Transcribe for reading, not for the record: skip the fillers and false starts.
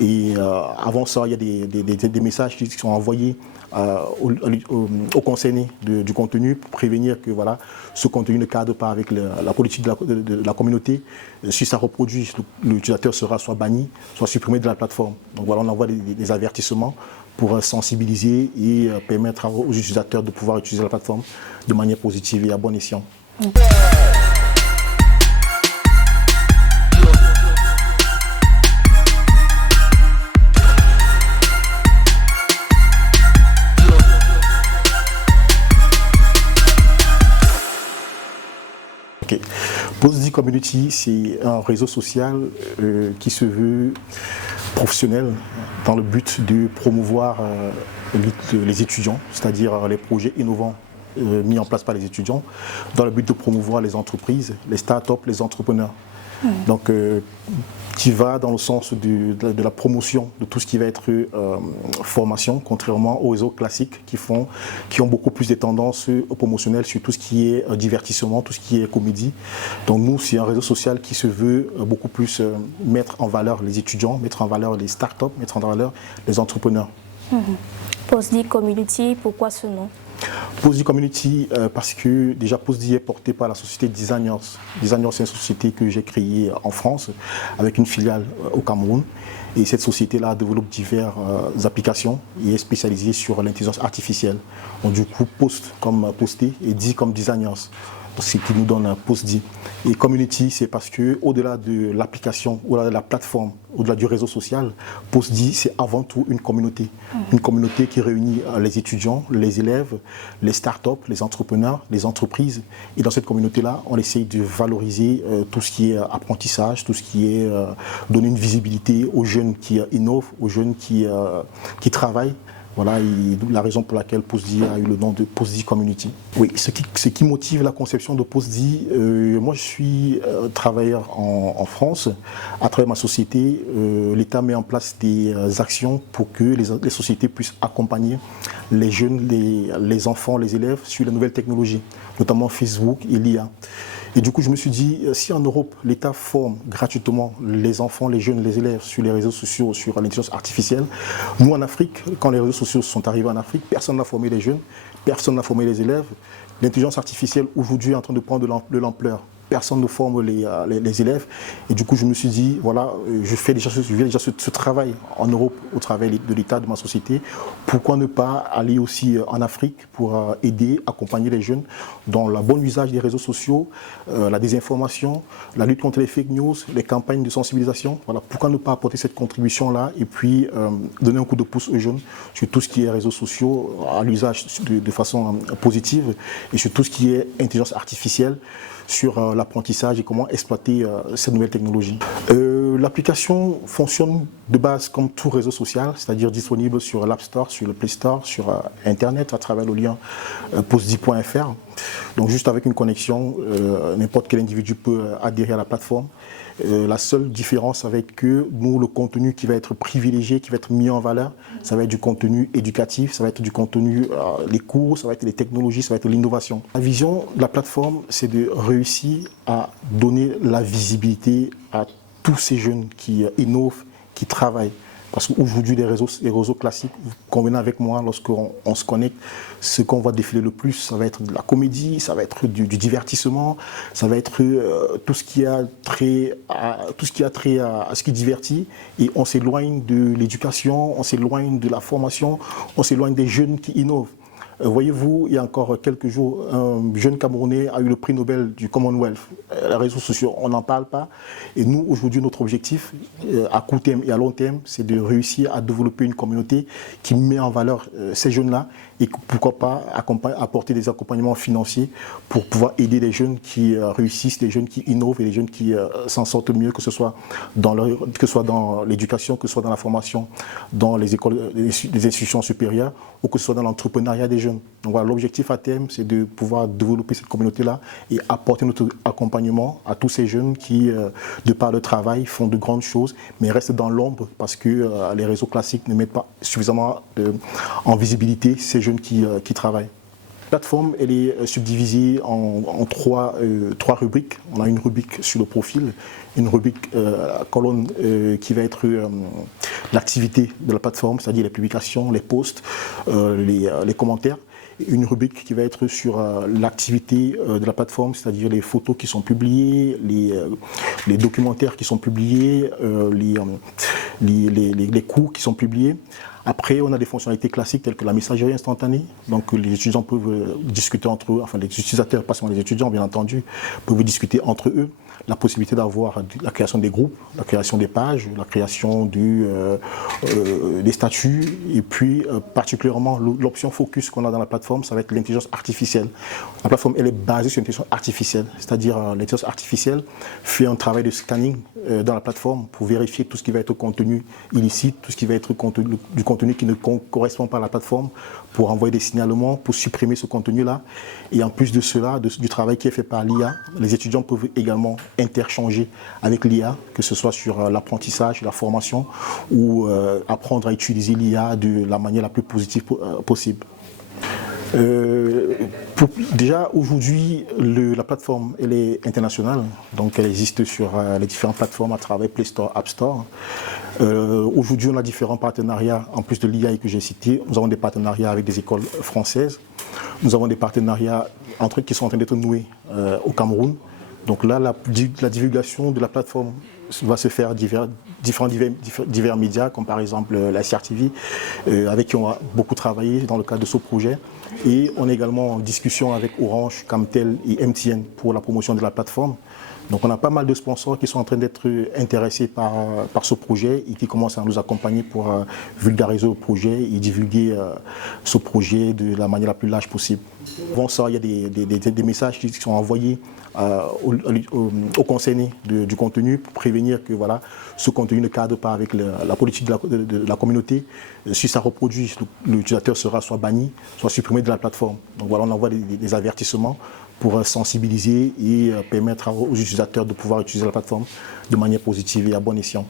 Et avant ça, il y a des messages qui sont envoyés aux concernés du contenu pour prévenir que voilà, ce contenu ne cadre pas avec la politique de la communauté. Si ça reproduit, l'utilisateur sera soit banni, soit supprimé de la plateforme. Donc voilà, on envoie des avertissements pour sensibiliser et permettre aux utilisateurs de pouvoir utiliser la plateforme de manière positive et à bon escient. Okay. Postdi Community, c'est un réseau social qui se veut professionnel dans le but de promouvoir les étudiants, c'est-à-dire les projets innovants mis en place par les étudiants, dans le but de promouvoir les entreprises, les startups, les entrepreneurs. Donc, qui va dans le sens de la promotion de tout ce qui va être formation, contrairement aux réseaux classiques qui ont beaucoup plus de tendances promotionnelles sur tout ce qui est divertissement, tout ce qui est comédie. Donc nous, c'est un réseau social qui se veut beaucoup plus mettre en valeur les étudiants, mettre en valeur les startups, mettre en valeur les entrepreneurs. Postdi Community, pourquoi ce nom? Postdi Community, parce que déjà Postdi est porté par la société Designers. Designers, c'est une société que j'ai créée en France avec une filiale au Cameroun. Et cette société-là développe diverses applications et est spécialisée sur l'intelligence artificielle. Donc du coup, Post comme posté et dit comme Designers. Ce qui nous donne un Postdi. Et Community, c'est parce que au-delà de l'application, au-delà de la plateforme, au-delà du réseau social, Postdi, c'est avant tout une communauté. Une communauté qui réunit les étudiants, les élèves, les startups, les entrepreneurs, les entreprises. Et dans cette communauté-là, on essaye de valoriser tout ce qui est apprentissage, tout ce qui est donner une visibilité aux jeunes qui innovent, aux jeunes qui travaillent. Voilà, la raison pour laquelle Postdi a eu le nom de Postdi Community. Oui, ce qui motive la conception de Postdi, moi je suis travailleur en France. À travers ma société, l'État met en place des actions pour que les sociétés puissent accompagner les jeunes, les enfants, les élèves sur les nouvelles technologies, notamment Facebook et l'IA. Et du coup, je me suis dit, si en Europe, l'État forme gratuitement les enfants, les jeunes, les élèves sur les réseaux sociaux, sur l'intelligence artificielle, nous en Afrique, quand les réseaux sociaux sont arrivés en Afrique, personne n'a formé les jeunes, personne n'a formé les élèves. L'intelligence artificielle aujourd'hui est en train de prendre de l'ampleur. Personne ne forme les élèves. Et du coup, je me suis dit, voilà, je fais déjà ce travail en Europe au travers de l'État, de ma société. Pourquoi ne pas aller aussi en Afrique pour aider, accompagner les jeunes dans le bon usage des réseaux sociaux, la désinformation, la lutte contre les fake news, les campagnes de sensibilisation. Voilà, pourquoi ne pas apporter cette contribution-là et puis donner un coup de pouce aux jeunes sur tout ce qui est réseaux sociaux, à l'usage de façon positive et sur tout ce qui est intelligence artificielle, sur l'apprentissage et comment exploiter ces nouvelles technologies. L'application fonctionne de base comme tout réseau social, c'est-à-dire disponible sur l'App Store, sur le Play Store, sur Internet à travers le lien postdi.fr. Donc juste avec une connexion, n'importe quel individu peut adhérer à la plateforme. La seule différence avec que nous, le contenu qui va être privilégié, qui va être mis en valeur, ça va être du contenu éducatif, ça va être du contenu, les cours, ça va être les technologies, ça va être l'innovation. La vision de la plateforme, c'est de réussir à donner la visibilité à tous ces jeunes qui innovent, qui travaillent. Parce qu'aujourd'hui, les réseaux classiques, vous convenez avec moi, lorsqu'on se connecte, ce qu'on va défiler le plus, ça va être de la comédie, ça va être du divertissement, ça va être tout ce qui a trait à ce qui divertit. Et on s'éloigne de l'éducation, on s'éloigne de la formation, on s'éloigne des jeunes qui innovent. Voyez-vous, il y a encore quelques jours, un jeune Camerounais a eu le prix Nobel du Commonwealth. Les réseaux sociaux, on n'en parle pas. Et nous, aujourd'hui, notre objectif, à court terme et à long terme, c'est de réussir à développer une communauté qui met en valeur ces jeunes-là et pourquoi pas apporter des accompagnements financiers pour pouvoir aider les jeunes qui réussissent, les jeunes qui innovent et les jeunes qui s'en sortent mieux, que ce soit dans l'éducation, que ce soit dans la formation, dans les écoles, les institutions supérieures ou que ce soit dans l'entrepreneuriat des jeunes. Donc voilà, l'objectif à terme, c'est de pouvoir développer cette communauté-là et apporter notre accompagnement à tous ces jeunes qui, de par le travail, font de grandes choses, mais restent dans l'ombre parce que les réseaux classiques ne mettent pas suffisamment en visibilité ces jeunes qui travaillent. La plateforme, elle est subdivisée en trois rubriques. On a une rubrique sur le profil, une rubrique colonne qui va être l'activité de la plateforme, c'est-à-dire les publications, les posts, les commentaires. Une rubrique qui va être sur l'activité de la plateforme, c'est-à-dire les photos qui sont publiées, les documentaires qui sont publiés, les cours qui sont publiés. Après, on a des fonctionnalités classiques telles que la messagerie instantanée. Donc, les étudiants peuvent discuter entre eux, enfin les utilisateurs, pas seulement les étudiants, bien entendu, peuvent discuter entre eux. La possibilité d'avoir la création des groupes, la création des pages, la création des statuts, et puis particulièrement l'option focus qu'on a dans la plateforme, ça va être l'intelligence artificielle. La plateforme, elle est basée sur l'intelligence artificielle, c'est-à-dire l'intelligence artificielle fait un travail de scanning dans la plateforme pour vérifier tout ce qui va être contenu illicite, tout ce qui va être du contenu qui ne correspond pas à la plateforme, pour envoyer des signalements, pour supprimer ce contenu-là. Et en plus de cela, du travail qui est fait par l'IA, les étudiants peuvent également interchanger avec l'IA, que ce soit sur l'apprentissage, la formation, ou apprendre à utiliser l'IA de la manière la plus positive possible. Déjà aujourd'hui, la plateforme elle est internationale, donc elle existe sur les différentes plateformes à travers Play Store, App Store. Aujourd'hui, on a différents partenariats, en plus de l'IA que j'ai cité. Nous avons des partenariats avec des écoles françaises. Nous avons des partenariats qui sont en train d'être noués au Cameroun. Donc là, la divulgation de la plateforme va se faire divers médias, comme par exemple la CRTV, avec qui on a beaucoup travaillé dans le cadre de ce projet. Et on est également en discussion avec Orange, Camtel et MTN pour la promotion de la plateforme. Donc on a pas mal de sponsors qui sont en train d'être intéressés par ce projet et qui commencent à nous accompagner pour vulgariser le projet et divulguer ce projet de la manière la plus large possible. Avant ça, il y a des messages qui sont envoyés aux concernés du contenu pour prévenir que voilà, ce contenu ne cadre pas avec la politique de la communauté. Si ça reproduit, l'utilisateur sera soit banni, soit supprimé de la plateforme. Donc voilà, on envoie des avertissements pour sensibiliser et permettre aux utilisateurs de pouvoir utiliser la plateforme de manière positive et à bon escient.